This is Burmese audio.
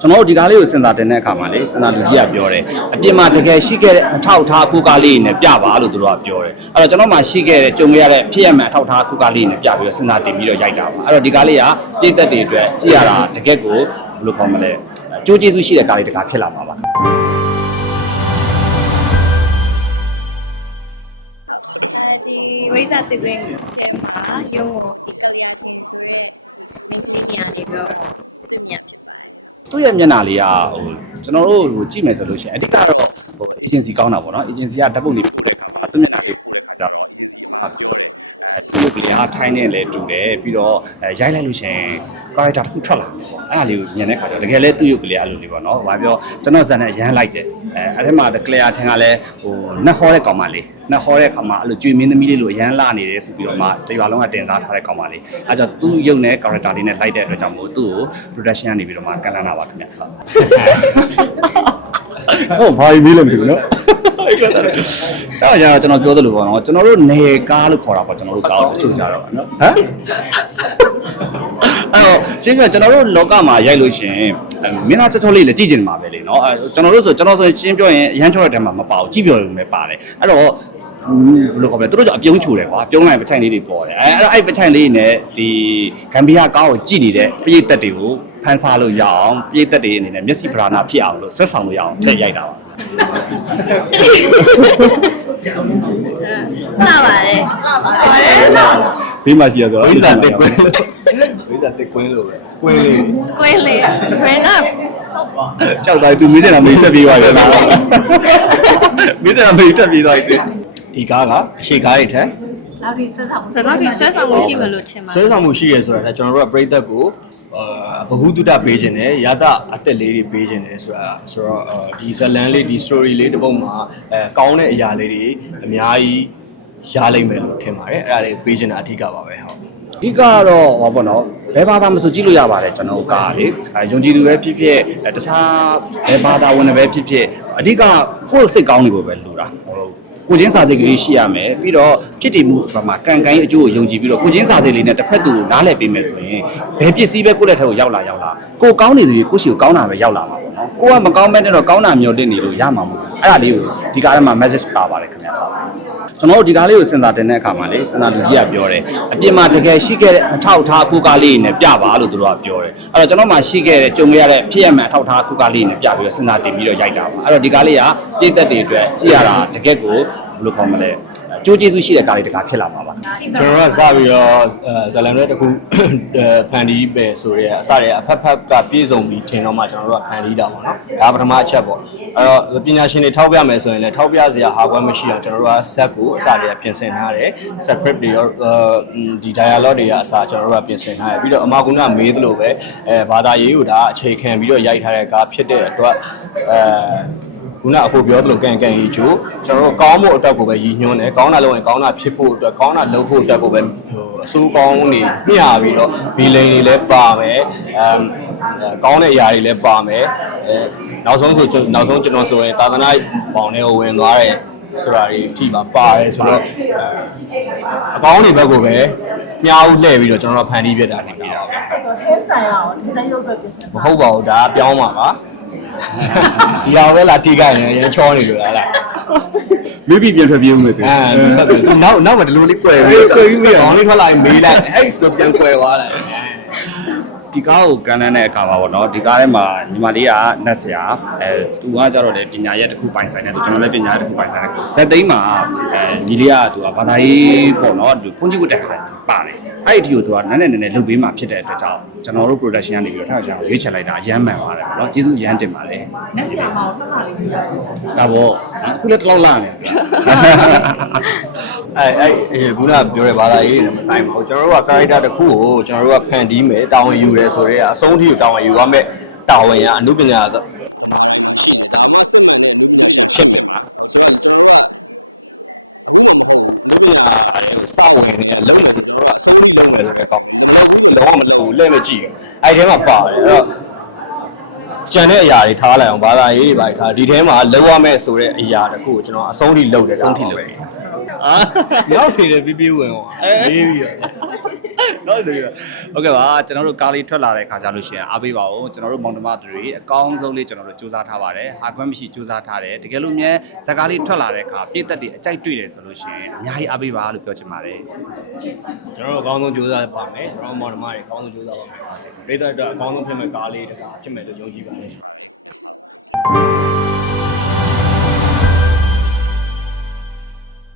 ကျွန်တော်တို့ဒီကားလေးကိုစဉ်းစားတင်တဲ့အခါမှာလေစဉ်းစားလူကြီးကပြောတယ်အပြင်မှာတကယ်ရှိခဲ့တဲ့အထောက်အထားကိုကားလေးနဲ့ပြပါလို့သူတို့ကပြောတယ်အဲ့တော့ကျွန်တော်မှရှိခဲ့တဲ့ကြုံခဲ့ရတဲ့ဖြစ်ရမှန်အထောက်အထားကိုကားလေးနဲ့ပြပြီးတော့စဉ်းစားတင်ပြီးတော့ရိုက်တာပါအဲ့တော့ဒီကားလေးကပြည်သက်တွေအတွက်ကြည့်ရတာတကယ်ကိုဘယ်လိုခေါ်မလဲအကျိုးကျေးဇူးရှိတဲ့ကားလေးတစ်ခါဖြစ်လာမှာပါအဲဒီဝိဇ္ဇာတစ်ပင်းပါရုံးကိုညနေတော့ည သူ့ရဲ့မျက်နှာလေးကဟိုကျွန်တော်တို့ဟိုကြည့်မယ်ဆိုလို့ရှိရင်အဓိကတော့ဟို agency ကောင်းတာပေါ့နော် agency ကဓာတ်ပုံတွေသူ့မျက်နှာလေးဒါပေါ့အဲဒီလိုကလေးအား ထိုင်းနေလဲတူတယ်ပြီးတော့အဲရိုက်လိုက်လို့ရှိရင် character တစ်ခုထွက်လာတယ်ပေါ့အဲ့ဒါလေးကိုမြင်တဲ့ခါကျတော့တကယ်လဲသူ့ရုပ်ကလေးအဲ့လိုလေးပေါ့နော်ဘာပြောကျွန်တော်ဇန်နဲ့ရမ်းလိုက်တယ်အဲအဲ့ထဲမှာ clear ထင်ကလဲဟိုနှက်ဟောတဲ့ကောင်မလေးနှက်ဟောတဲ့ခါမှာအဲ့လိုကြွေမင်းသမီးလေးလိုရမ်းလာနေတယ်ဆိုပြီးတော့မှတရွာလုံးကတင်စားထားတဲ့ကောင်မလေးအဲ့ကြောင့်သူ့ရုပ်နဲ့ character လေးနဲ့လိုက်တဲ့အတွက်ကြောင့်မို့သူ့ကို production ကနေပြီးတော့မှကန်လန်းလာပါခင်ဗျာဟုတ်ဟုတ်ဘာကြီးမေးလို့မသိဘူးနော် အဲ့ဒါကြောင့်ကျွန်တော်ပြောသလိုပေါ့နော်ကျွန်တော်တို့နေကားလို့ခေါ်တာပေါ့ကျွန်တော်တို့ကားကိုတချို့ကြတော့နော်ဟမ်အဲ့တော့ရှင်းပြကျွန်တော်တို့လောကမှာရိုက်လို့ရှရင်အဲမင်းသားချောချောလေးလည်းကြည့်ကျင်မှာပဲလေနော်အဲကျွန်တော်တို့ဆိုကျွန်တော်ဆိုရင်ရှင်းပြောရင်အရန်ချောတဲ့တဲမှာမပါဘူးကြည့်ပြောရုံပဲပါတယ်အဲ့တော့ဟိုဘယ်လိုခေါ်မလဲသူတို့ကြောင့်အပြုံးချိုတယ်ကွာပြုံးလိုက်ပချိုင်လေးတွေပေါ်တယ်အဲအဲ့တော့အဲ့ပချိုင်လေးနဲ့ဒီဂမ်ဘီယာကားကိုကြည့်နေတဲ့ပရိသတ်တွေကို ဖန်ဆာလို့ရအောင်ပရိသတ်တွေအနေနဲ့မျက်စိပဓာနာဖြစ်အောင်လို့ဆွဲဆောင်လို့ရအောင်ထည့်ရိုက်တာပါချပါတယ်ပါတယ်ဘေးမှာရှိရဆိုဝိဇ္ဇာတက်ကွင်းဝိဇ္ဇာတက်ကွင်းလို့ပဲကွင်းလေးကွင်းလေဘယ်တော့ကြောက်တာသူမေးတယ်လားမေးတက်ပြီးသွားတယ်လားမေးတယ်လားမေးတက်ပြီးသွားတယ်ဒီကားကအရှိကားတွေထက် လောက်ဒီဆက်ဆောင်ဒါတော့ဒီဆက်ဆောင်မှုရှိမလို့ထင်ပါဆွဲဆောင်မှုရှိရဲဆိုတာဒါကျွန်တော်တို့ကပြိသက်ကိုအာဘ ഹു တုတပေးခြင်းနဲ့ရတအသက်လေးတွေပေးခြင်းနဲ့ဆိုတာဆိုတော့အာဒီဇလန်လေးဒီ story လေးတစ်ပုဒ်မှာအဲကောင်းတဲ့အရာလေးတွေအများကြီးရလိမ့်မယ်လို့ထင်ပါတယ်အဲ့ဒါလေးပေးခြင်းတာအဓိကပါပဲဟုတ်အဓိကကတော့ဟောပေါ့နော်ဘယ်ဘာသာမဆိုကြည့်လို့ရပါတယ်ကျွန်တော်ကားလေအဲယုံကြည်သူပဲဖြစ်ဖြစ်အဲတခြားဘယ်ဘာသာဝင်တွေပဲဖြစ်ဖြစ်အဓိကကိုယ့်စိတ်ကောင်းနေဖို့ပဲလိုတာဟို ကိုချင်းစာစိတ်ကလေးရှိရမယ်ပြီးတော့ဖြစ်တည်မှုဘာမှာကံကိုင်းအကျိုးကိုယုံကြည်ပြီးတော့ကိုချင်းစာစိတ်လေးနဲ့တစ်ဖက်သူကိုနားလည်ပေးမယ်ဆိုရင်ဘယ်ပစ္စည်းပဲကိုယ့်လက်ထဲကိုရောက်လာရောက်လာကိုကောင်းနေသူတွေကိုယ့်ရှိကိုကောင်းတာပဲရောက်လာမှာပေါ့နော်ကိုကမကောင်းမဲ့တဲ့တော့ကောင်းတာမျိုးတင်နေလို့ရမှာမဟုတ်ဘူးအဲ့ဒါလေးကိုဒီကားထဲမှာ message ပါပါတယ်ခင်ဗျာကျွန်တော်တို့ဒီကားလေးကိုစဉ်းစားတင်တဲ့အခါမှာလေစဉ်းစားလူကြီးကပြောတယ်အပြင်မှာတကယ်ရှိခဲ့တဲ့အထောက်အထားကိုကားလေးနဲ့ပြပါလို့သူတို့ကပြောတယ်အဲ့တော့ကျွန်တော်မှရှိခဲ့တဲ့ကြုံခဲ့ရတဲ့ဖြစ်ရမှန်အထောက်အထားကိုကားလေးနဲ့ပြပြီးတော့စဉ်းစားတင်ပြီးတော့ရိုက်တာပါအဲ့တော့ဒီကားလေးကပြည်သက်တွေအတွက်ကြည့်ရတာတကယ်ကိုဘယ်လိုခေါ်မလဲအကျိုးကျေးဇူးရှိတဲ့ကားလေးတစ်ခါဖြစ်လာမှာပါကျွန်တော်ကစပြီးတော့အဲဇလန်တွေတခုအဲဖန်တီးပဲဆိုရဲအစတည်းအဖက်ဖက်ကပြည့်စုံပြီးထင်တော့မှကျွန်တော်တို့ကဖန်တီးတာပေါ့နော်ဒါပထမအချက်ပေါ့အဲ့တော့ပညာရှင်တွေထောက်ပြမယ်ဆိုရင်လည်းထောက်ပြစရာဟာကွက်မရှိအောင်ကျွန်တော်တို့က set ကိုအစတည်းကပြင်ဆင်ထားတယ် script တွေရောဒီ dialogue တွေကအစကျွန်တော်တို့ကပြင်ဆင်ထားတယ်ပြီးတော့အမကုန်းကမေးသလိုပဲအဲဘာသာရေးကိုဒါအခြေခံပြီးတော့ရိုက်ထားတဲ့ကားဖြစ်တဲ့အတွက်အဲ ခုနအခုပြောသလိုကန်ကန်ကြီးချိုကျွန်တော်တို့ကောင်းဖို့အတွက်ကိုပဲရည်ညွှန်းတယ်ကောင်းတာလုပ်ရင်ကောင်းတာဖြစ်ဖို့အတွက်ကောင်းတာလုပ်ဖို့အတွက်ကိုပဲဟိုအစိုးကောင်းနေမျှပြီးတော့ဗီလိန်တွေလည်းပါမယ်အမ်ကောင်းတဲ့အရာတွေလည်းပါမယ်အဲနောက်ဆုံးဆိုကျွန်နောက်ဆုံးကျွန်တော်ဆိုရင်သာသနာ့ဘောင်တွေကိုဝင်သွားတယ်ဆိုတာတွေအထိပါပါတယ်ဆိုတော့အကောင်းတွေဘက်ကိုပဲမြားဦးလှည့်ပြီးတော့ကျွန်တော်တို့ဖန်တီးပြတာနေပြတာပါ hair style ရောဒီဇိုင်းရုပ်အတွက်ပြင်ဆင်မဟုတ်ပါဘူးဒါကပြောင်းပါပါ ဒီအောင်ပဲလာတိကိုင်နေရန်ချောနေလို့လားမိပြီပြန်ထွက်ပြေးဦးမယ်သူအဲနောက်နောက်မှဒီလိုလေးကွယ်ပြီးကွယ်ပြီးပြီးတော့လေးထွက်လာရင်မေးလိုက်အဲ့ဆိုပြန်ကွယ်သွားတယ် ဒီကားကိုကန်လန်းတဲ့အခါမှာပေါ့နော်ဒီကားထဲမှာညီမလေးကနတ်ဆရာအဲသူကကြတော့လေပညာရက်တစ်ခုပိုင်ဆိုင်တယ်သူကျွန်တော်လည်းပညာရက်တစ်ခုပိုင်ဆိုင်တယ်ဇက်သိန်းမှာအဲညီလေးကသူကဘာသာရေးပေါ့နော်ဒီခွန်ကြီးဝတ်တဲ့ခါပါတယ်အဲ့ဒီအထီကိုသူကနည်းနည်းနည်းနည်းလုပ်ပေးမှဖြစ်တဲ့အတွက်ကြောင့်ကျွန်တော်တို့ production ကနေပြီးတော့ထားကြအောင်ရွေးချယ်လိုက်တာအရမ်းမှန်ပါတယ်ပေါ့နော်ကျေးဇူးအရမ်းတင်ပါတယ်နက်ဆီယာမောင်ဆက်လာလေးကြည့်ရတယ်ဒါပေါ့အခုလည်းတစ်လောက်လာနေအဲ့ အဲ့အဲ့ခုနကပြောတဲ့ဘာသာရေးတွေနဲ့မဆိုင်ပါဘူးကျွန်တော်တို့က character တစ်ခုကိုကျွန်တော်တို့ကဖန်တီးမယ်တာဝန်ယူရဲဆိုတော့အဆုံးထိကိုတာဝန်ယူရမယ်တာဝန်ရအမှုပညာဆိုစောင့်ဝင်နေလို့လောမလို့လက်မကြည့်အဲ့ထဲမှာပါတယ်အဲ့တော့ကျန်တဲ့အရာတွေထားလိုက်အောင်ဘာသာရေးတွေပါထားဒီထဲမှာလောက်ရမယ်ဆိုတဲ့အရာတခုကိုကျွန်တော်အဆုံးထိလုပ်တယ်အဆုံးထိလုပ်တယ် အာရောက်နေတယ်ပြပြဝင်ဟောအေးပြီးတော့ဟုတ်တယ်ဟုတ်ကဲ့ပါကျွန်တော်တို့ကားလေးထွက်လာတဲ့ခါကြလို့ရှိရင်အားပေးပါဦးကျွန်တော်တို့မောင်နှမတွေအကောင်းဆုံးလေးကျွန်တော်တို့စူးစမ်းထားပါတယ်ဟာခွင့်မရှိစူးစမ်းထားတယ်တကယ်လို့မြဲဇာကားလေးထွက်လာတဲ့ခါပြည့်သက်တွေအကြိုက်တွေ့တယ်ဆိုလို့ရှိရင်အများကြီးအားပေးပါလို့ပြောချင်ပါတယ်ကျွန်တော်တို့အကောင်းဆုံးကြိုးစားပါမယ်ကျွန်တော်တို့မောင်နှမတွေအကောင်းဆုံးကြိုးစားပါမယ်ပြည်သက်အတွက်အကောင်းဆုံးဖြစ်မဲ့ကားလေးတကားဖြစ်မယ်လို့ယုံကြည်ပါတယ်